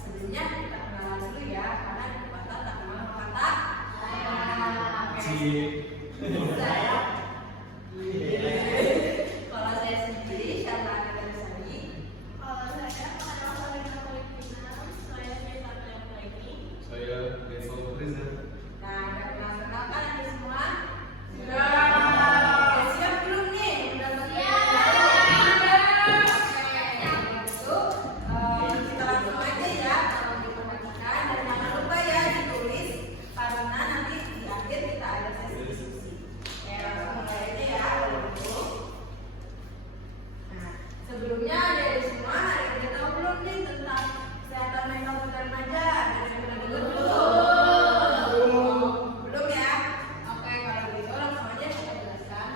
Sebelumnya kita kenalan dulu ya, karena di kata tak kenal kata saya. Kalau saya sendiri, siapa yang Sari? Kalau saya Saya Denso Riza. Nah, udah kenal-kenalkan nanti semua? Sudah. Siap belum nih? Udah siap. Oke, kita langsung aja ya. Kalau diperhatikan dan jangan lupa ya ditulis karena nanti di akhir kita ada sesi diskusi. Oke, langsung mulai aja ya. Nah, sebelumnya dari semua ada yang udah tahu belum nih tentang kesehatan mental pada remaja? Ada yang udah dengar belum? Belum ya? Oke, kalau begitu langsung aja saya jelaskan.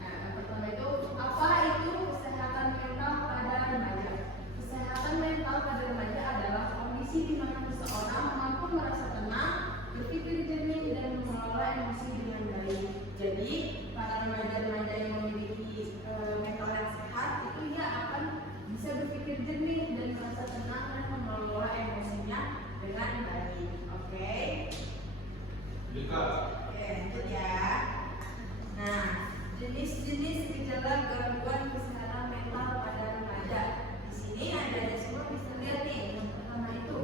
Nah, yang pertama itu apa itu kesehatan mental pada remaja? Kesehatan mental pada remaja adalah kondisi di mana seseorang mampu merasa tenang, berpikir jernih dan mengelola emosi dengan baik. Jadi, para remaja-remaja yang memiliki mental yang sehat itu dia akan bisa berpikir jernih dan merasa tenang dan mengelola emosinya dengan baik. Oke. Oke, lanjut ya. Nah, jenis-jenis gejala gangguan kesehatan mental pada remaja. Di sini ada semua bisa lihat nih. Yang pertama itu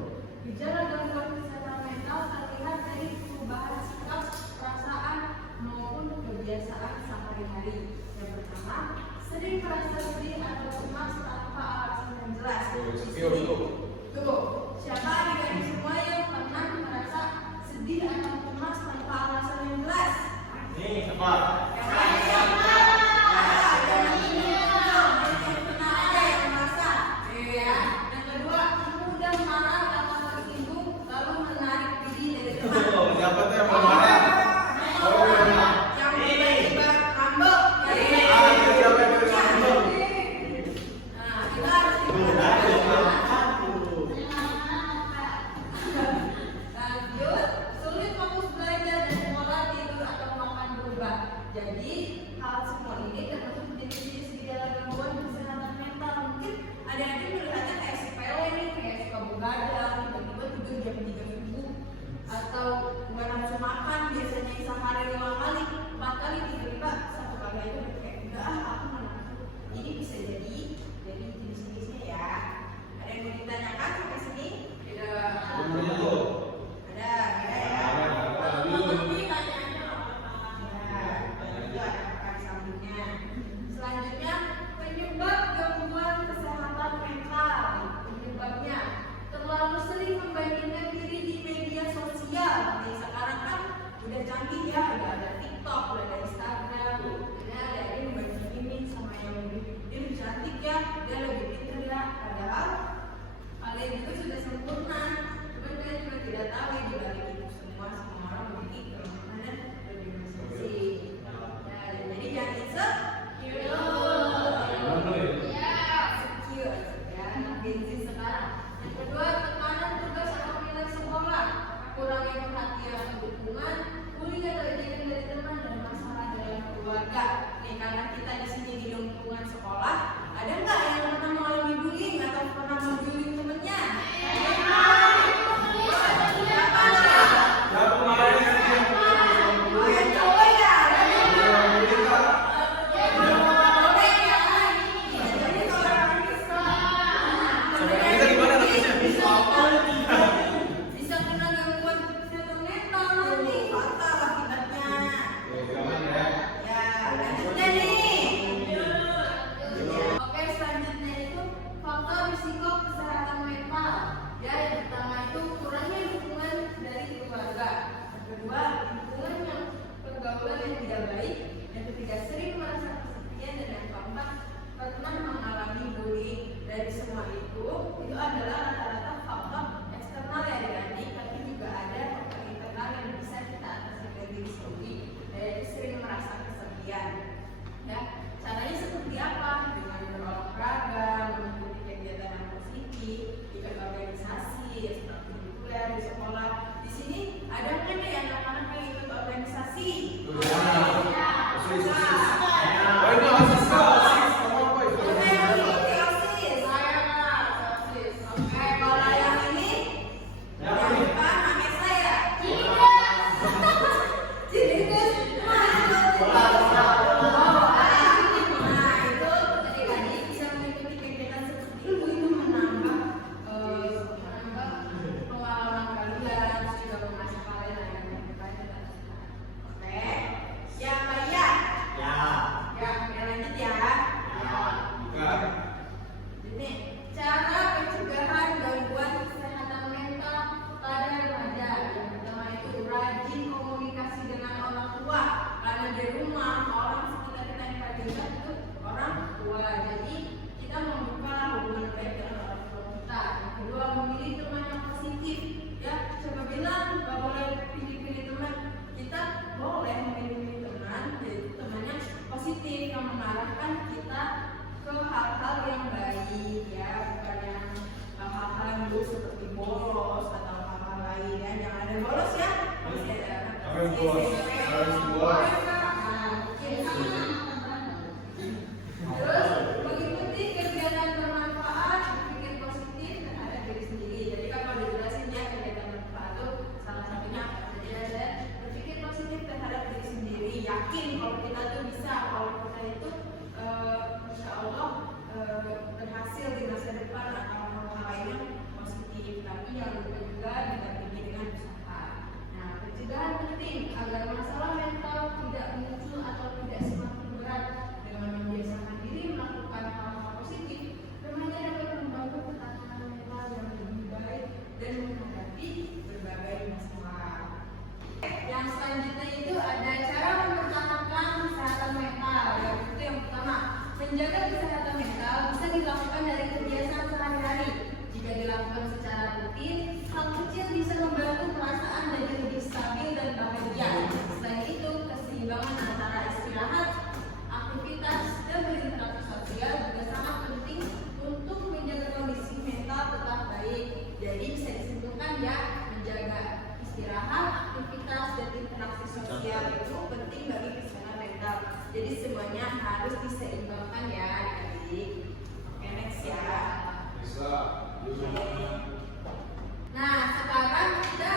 gejala gangguan kesehatan mental terlihat dari perubahan sikap, perasaan maupun kebiasaan sehari-hari. Yang pertama, sering merasa sedih atau cemas tanpa alasan yang jelas. Tuh, siapa dari semua yang pernah merasa sedih atau cemas tanpa alasan yang jelas? Nih, apa? Yang lain siapa? Nah, jangan ini dong. Yang pernah ada yang merasa. Ya. Yang kedua, mudah marah atau tersinggung lalu menarik diri dari teman. Siapa tuh yang marah? Yang tiba-tiba ngambek. Siapa yang ngambek? Nah, kita harus pilih teman yang positif. Ya, siapa bilang nggak boleh pilih-pilih teman? Kita boleh memilih teman, jadi teman yang positif yang mengarahkan kita ke hal-hal yang baik, ya, bukan yang hal-hal yang buruk seperti bolos atau hal-hal lain, ya. Jangan ada bolos ya. Masih ada. Harus bolos. Harus bolos. Terus mengikuti kegiatan bermanfaat, berpikir positif terhadap diri sendiri. Jadi kan kalau dijelasin ya kegiatan bermanfaat itu salah satunya apa saja, dan berpikir positif terhadap diri sendiri. Yakin kalau kita tuh bisa, kalau kita itu insya Allah berhasil di masa depan atau hal lain yang positif. Tapi jangan lupa juga didampingi dengan usaha. Nah, pencegahan penting agar masalah mental tidak muncul atau tidak semakin berat. Dengan membiasakan diri melakukan hal-hal positif, remaja dapat membangun ketahanan mental yang lebih baik dan menghadapi berbagai masalah. Yang selanjutnya itu ada cara mempertahankan kesehatan mental. Itu yang pertama, menjaga kesehatan mental bisa dilakukan dari kebiasaan sehari-hari. Jika dilakukan secara rutin, hal kecil bisa membantu perasaan menjadi lebih stabil dan bahagia. Selain itu, keseimbangan antara istirahat, aktivitas, dan berinteraksi sosial juga sangat penting untuk menjaga kondisi mental tetap baik. Jadi bisa disimpulkan ya, menjaga istirahat, aktivitas, dan interaksi sosial itu penting bagi kesehatan mental. Jadi semuanya harus diseimbangkan ya adik-adik. Oke, next ya. Bisa. Nah, sekarang kita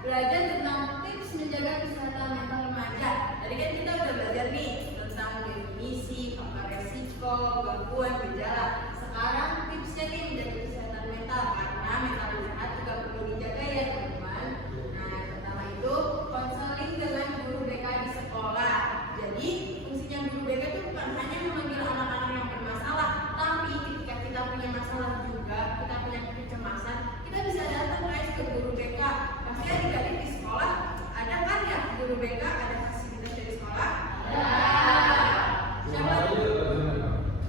belajar tentang tips menjaga kesehatan mental remaja. Tadi kan kita udah belajar nih tentang definisi, faktor resiko, gangguan, gejala. Sekarang tipsnya nih menjaga kesehatan mental, karena mental sehat juga perlu dijaga ya teman-teman. Nah, pertama itu konseling dengan guru BK di sekolah. Jadi fungsinya guru BK itu bukan hanya memanggil anak-anak yang bermasalah, tapi ketika kita punya masalah juga, kita punya kecemasan, kita bisa datang guys ke guru BK. Pasti adik-adik di sekolah ada kan ya guru BK, ada fasilitas dari sekolah? Siapa?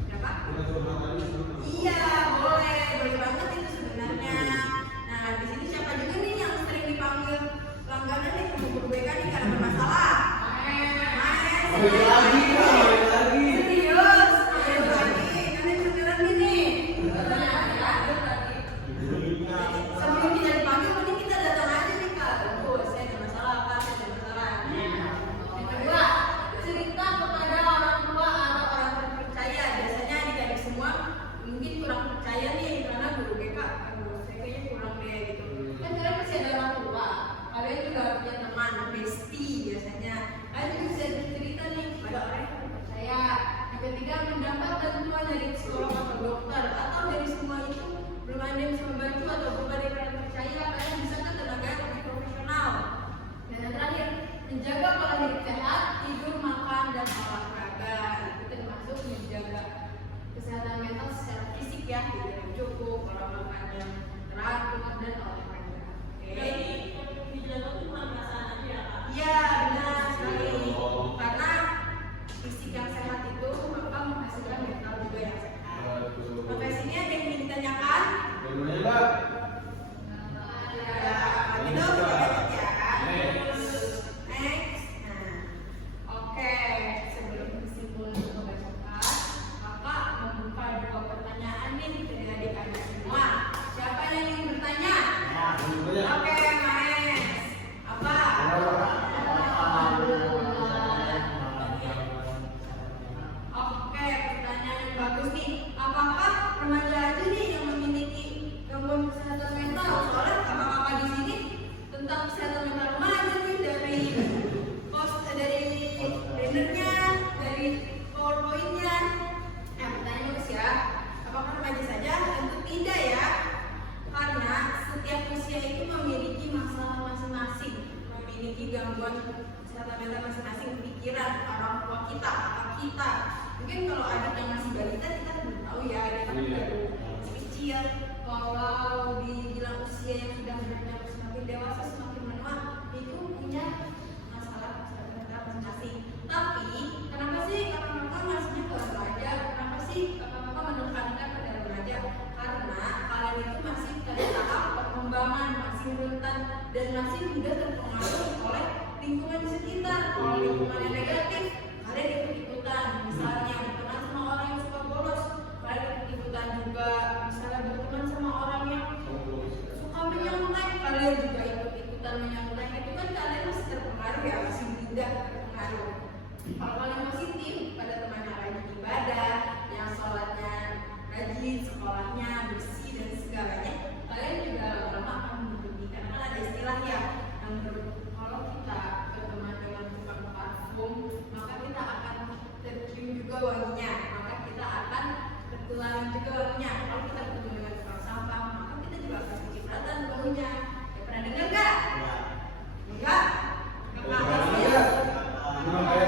Siapa? Iya, boleh banget itu sebenarnya. Nah, di sini siapa juga nih yang sering dipanggil langganan nih ke guru BK nih karena bermasalah? Lagi. Serius? Ayo lagi, kan yang beneran gini. Sebelum kita dipanggil, mending kita datang aja nih kak. Saya ada masalah apa? Saya ada masalah. Yang kedua, cerita kepada orang tua atau orang terpercaya. Biasanya adik-adik semua mungkin kurang percaya nih karena guru BK, aduh saya kayaknya kurang deh gitu. Kan kalian masih ada orang tua, kalian juga punya teman, bestie biasanya. Kalian juga bisa cerita nih pada orang yang terpercaya. Yang ketiga, mendapat bantuan dari psikolog atau dokter, atau dari semua itu belum ada yang bisa membantu atau belum ada yang percaya, kalian bisa ke tenaga yang lebih profesional. Dan yang terakhir, menjaga pola hidup sehat, tidur, makan, dan olahraga. Itu termasuk menjaga kesehatan mental secara fisik ya, tidur yang cukup, pola makan yang teratur, dan olahraga. Oke. Iya, benar sekali. Karena fisik yang sehat itu maka menghasilkan mental juga yang sehat. Sampai sini ada yang ingin ditanyakan? Bagaimana, Mbak? Ya, gitu kita lanjut ya. Next. Nah, oke. Sebelum kesimpulan pembacokan, kakak membuka dua pertanyaan nih dari adik-adik semua. Siapa yang ingin bertanya? Oke, Maes. Apa? Oke, pertanyaan yang bagus nih. Apakah remaja aja nih yang memiliki gangguan kesehatan mental? Soalnya kakak-kakak di sini tentang kesehatan mental remaja nih dari bannernya, dari PowerPoint-nya. Pertanyaan bagus ya. Apakah remaja saja? Tentu tidak ya. Karena setiap usia itu memiliki masalah masing-masing, memiliki gangguan kesehatan mental masing-masing, pikiran orang tua kita, kakak kita. Mungkin kalau adik yang masih balita kita belum tahu ya, ada yang baru masih kecil. Kalau dibilang usia yang sudah benar-benar semakin dewasa, semakin menua, itu punya masalah kesehatan mental masing-masing. Tapi kenapa sih kakak-kakak masihnya ke remaja? Kenapa sih kakak-kakak menekankan pada remaja? Karena kalian itu masih pada tahap masing-masing juga terpengaruh oleh lingkungan di sekitar. Kalau lingkungan yang negatif, kalian ikut-ikutan. Misalnya berteman sama orang yang suka bolos, kalian ikut-ikutan juga. Misalnya berteman sama orang yang suka menyontek, kalian juga ikut-ikutan menyontek. Itu kan kalian masih terpengaruh ya, masih tidak terpengaruh. Kalau kalian positif pada teman yang rajin ibadah, yang sholatnya rajin, sekolahnya bersih dan segalanya, kalian juga lama-lama akan mengikuti. Karena kan ada istilah ya, yang kalau kita berteman dengan tukang parfum, maka kita akan tercium juga wanginya, maka kita akan tertular juga wanginya. Kalau kita bertemu dengan tukang sampah, maka kita juga akan kecipratan baunya. Ya, pernah dengar nggak? Enggak? Iya. Cuma kayak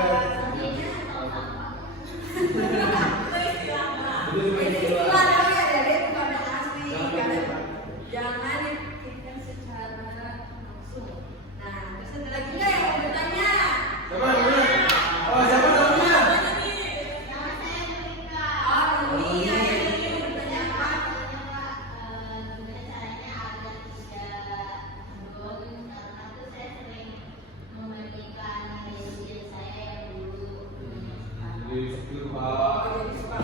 jangan dipikirkan secara langsung. Nah, terus ada lagi nggak yang mau bertanya? siapa namanya? Oh, siapa namanya? Oh, Rumi, ya, ini mau bertanya apa? Jadi skill Oh, Pak. jadi suka.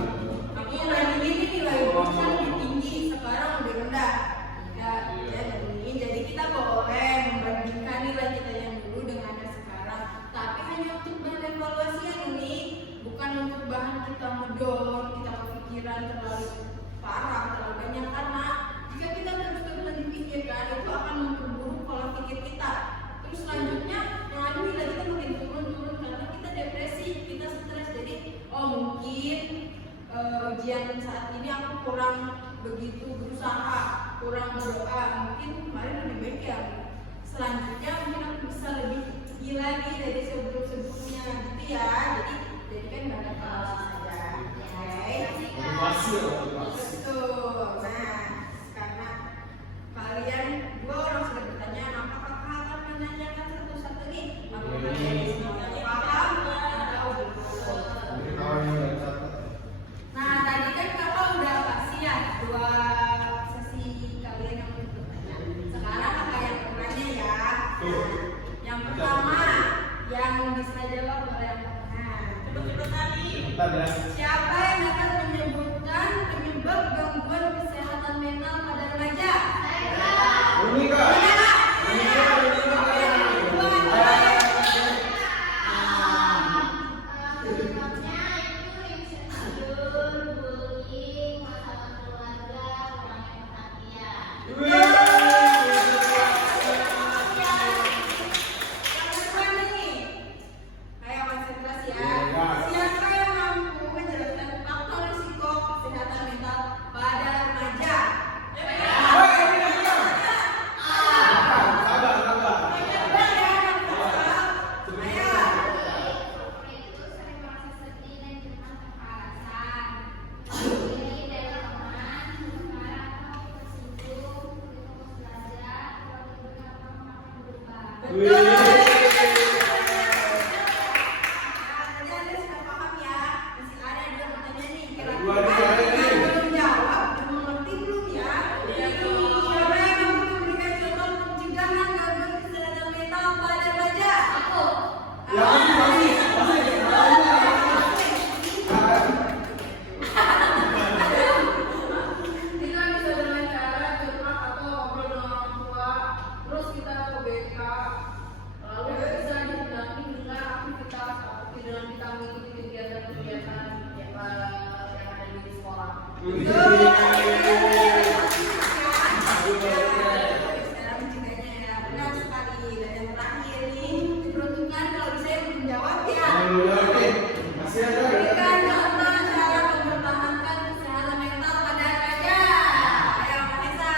Ini lagi ini lagi kan lebih tinggi, sekarang lebih rendah. Ya, ya jadi kita boleh membandingkan nilai kita yang dulu dengan yang sekarang. Tapi hanya untuk bahan evaluasi yang ini, bukan untuk bahan kita ngedon, kita kepikiran terlalu parah, terlalu banyak. Karena jika kita terus-terusan dipikirkan, itu akan memperburuk pola pikir kita. Terus selanjutnya, yang ada nilai kita makin turun-turun karena kita depresi, kita stres. Jadi, oh mungkin ujian saat ini aku kurang begitu berusaha, kurang berdoa, mungkin kemarin lebih baik ya. Selanjutnya mungkin aku bisa lebih tinggi lagi dari sebelum-sebelumnya gitu ya. Jadi kan banyak evaluasi saja. Oke. Motivasi ya, motivasi. Betul. Nah, karena kalian dua orang sudah bertanya, apakah kakak akan menanyakan satu-satu nih? Apakah kalian sudah paham atau belum? Ini kawannya yang catat. Nah, tadi kan kakak udah kasih ya 2 sesi kalian yang untuk bertanya. Sekarang kakak yang bertanya ya. Tuh. Yang pertama, yang bisa jawab oleh yang pertama. Coba tadi. Bentar ya. Siapa yang dapat menyebutkan penyebab gangguan kesehatan mental pada remaja? Rumi Kak. Ayo konsentrasi ya. Siapa yang mampu menjelaskan faktor risiko kesehatan mental pada remaja? Sabar, sabar. Betul. Nah, tadi Anda sudah paham ya. Masih ada 2 pertanyaan nih. Dua nih, ada nih. Yang belum jawab, udah mengerti belum ya? Siapa yang mampu memberikan contoh pencegahan gangguan kesehatan mental pada remaja? Aku. Ya, masih. Kita bisa dengan cara curhat atau ngobrol dengan orang tua, terus kita ke BK, lalu bisa didampingi dengan aktivitas dengan kita mengikuti kegiatan-kegiatan yang ada di sekolah. Cara mencegahnya ya, benar sekali. Dan yang terakhir nih diperuntukkan kalau bisa yang belum jawab ya. Masih ada ya? Berikan contoh cara mempertahankan kesehatan mental pada remaja. Ayo, Vanessa.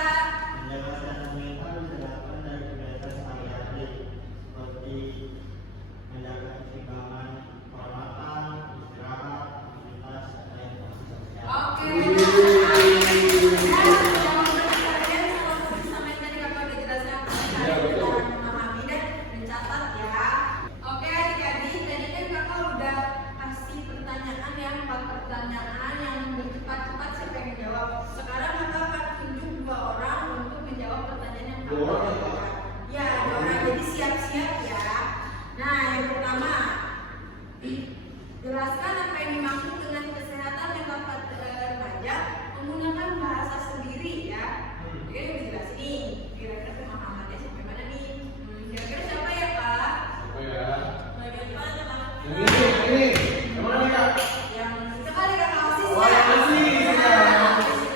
Menjaga kesehatan mental dilakukan dari kegiatan sehari-hari seperti menjaga keseimbangan pola makan, istirahat, aktivitas, dan interaksi sosial. Oke. Oke adik-adik, tadi kan kakak udah kasih pertanyaan yang 4 pertanyaan yang bercepat-cepat siapa yang menjawab. Sekarang kakak akan tunjuk 2 orang untuk menjawab pertanyaan yang Dua orang kakak. Ya, 2 siap ya. Nah, yang pertama, jelaskan apa yang dimaksud dengan kesehatan mental remaja menggunakan bahasa sendiri ya. Oke, udah jelas nih. Kira-kira pemahamannya sampai mana nih? Kira-kira siapa ya Kak? Apa ya? Bagian mana Kak? Ini. Yang mana nih, Kak? Yang sekali Kakak Osis Oh, yang Osis, ya.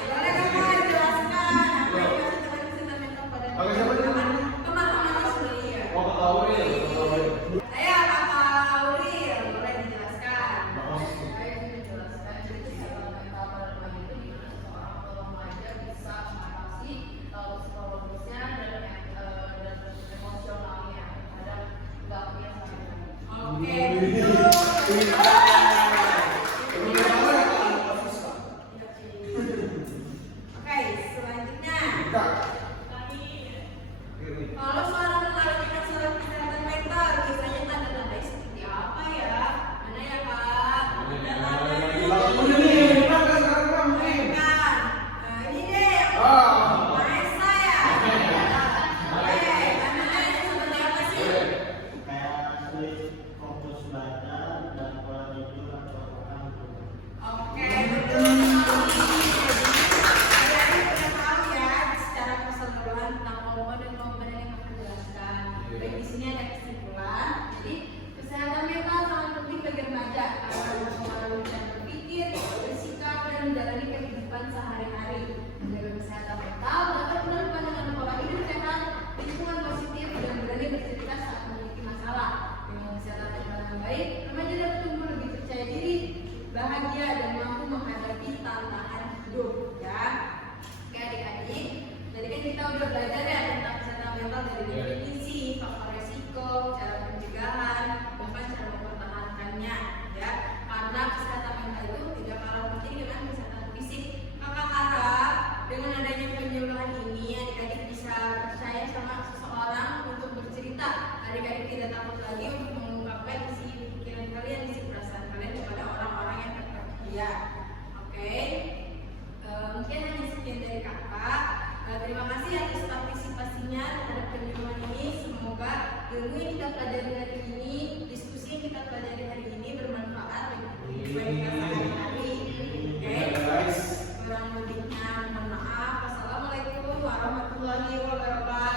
Boleh Kakak jelaskan apa yang dimaksud dengan kesehatan mental pada Pakai siapa nih? pemahamannya sudah iya. Oh, ketahuan ya. Ketahuan. Ayo Kakak Ulil, boleh dijelaskan. Bagus. Saya ingin menjelaskan jadi kesehatan mental pada remaja itu di mana seorang atau remaja bisa mengatasi psikologisnya dan emosionalnya terhadap gapnya sama Oke, Oke, selanjutnya. Kak. Kalau seorang mengalami masalah kesehatan mental, biasanya tanda-tandanya seperti apa ya? Mana ya Kak? Udah nih, makan sekarang nih. Kan? Nah, ini deh. Ah. Maesa ya. Oke, tanda-tandanya seperti apa sih? Kayak sulit fokus belajar dan pola tidur atau ngantuk. Oke, betul sekali. Jadi kita tahu ya secara keseluruhan tentang hormon dan komponen yang akan jelaskan. Baik di sini ada kesimpulan. Jadi kesehatan mental sangat penting bagi remaja karena mempengaruhi cara berpikir, bersikap, dan menjalani kehidupan sehari-hari. Menjaga kesehatan mental dapat menerapkan dengan pola hidup sehat, lingkungan positif, dan berani bercerita saat memiliki masalah. Dengan kesehatan mental yang baik, remaja dapat tumbuh lebih percaya diri, bahagia, dan mampu menghadapi tantangan hidup ya. Oke adik-adik, tadi kan kita udah belajar ya tentang kesehatan mental dari definisi, faktor resiko, cara pencegahan, bahkan cara mempertahankannya ya. Karena kesehatan mental itu tidak kalah penting dengan kesehatan fisik. Kakak harap dengan adanya penjelasan ini adik-adik bisa percaya sama seseorang untuk bercerita. Adik-adik tidak takut lagi untuk mengungkapkan isi pikiran kalian, isi perasaan kalian kepada orang-orang yang terpercaya. Oke, mungkin hanya sekian dari kakak. Terima kasih atas partisipasinya terhadap penyuluhan ini. Semoga ilmu yang kita pelajari hari ini, diskusi yang kita pelajari hari ini bermanfaat bagi kehidupan kita sehari-hari. Oke, Guys. kurang lebihnya mohon maaf. Wassalamualaikum warahmatullahi wabarakatuh.